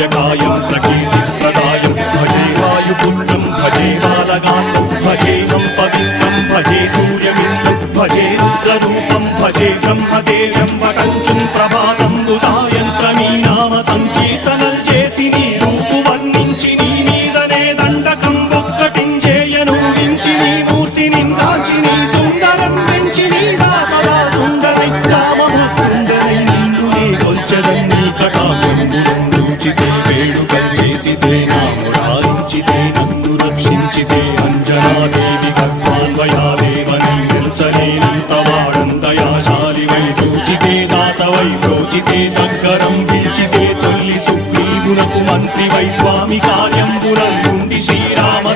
దివ్యకాయం ప్రకీ ప్రదాయం భజే వాయుపుత్రం భజే బాలగాత్రం భజేహం పవిత్రం భజే సూర్యమిత్రం భజే రుద్రరూపం భజే బ్రహ్మదేవం వకంచం ప్రభాతం దుసారం వై ప్రోచితే దగ్గరం పిలిచితే తొల్లి సుగ్రీవునకు మంత్రి వై స్వామి కార్యంబులం ఉండి శ్రీరామ